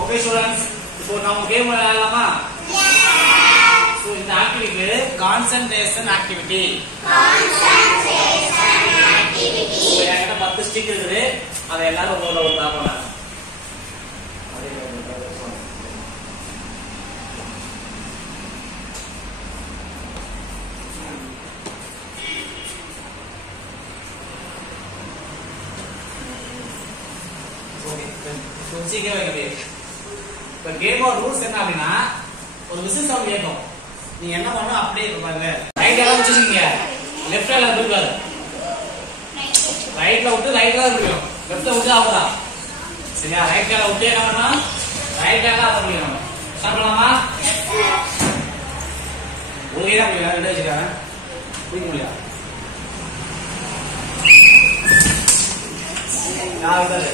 Okay students, இப்போ நம்ம game விளையாடலாமா? சோ இந்த ஆக்டிவிட்டி கான்சென்ட்ரேஷன் ஆக்டிவிட்டி. சோ என்கிட்ட 10 ஸ்டிக் இருக்குது. அதை எல்லாரும் ஒரு பார்க்கலாம். இப்ப கேமோட ரூல்ஸ் என்ன அப்படின்னா, ஒரு விசில் சவுண்ட் கேட்கும். நீங்க என்ன பண்ணணும், அப்படியே பாருங்க. ரைட் எல்லாம் வச்சுக்கீங்க, லெஃப்ட் எல்லாம் இருக்காது. ரைட்ல விட்டு ரைட்ல தான் இருக்கும், லெஃப்ட்ல விட்டு ஆகுதான். சரியா? ரைட் கால விட்டு என்ன பண்ணணும், ரைட் கால தான் பண்ணிக்கணும். ஸ்டார்ட் பண்ணலாமா? ஒரே தான் முடியல, ரெண்டு வச்சுக்காங்க. புரிக்க முடியாது. நான் விடாது.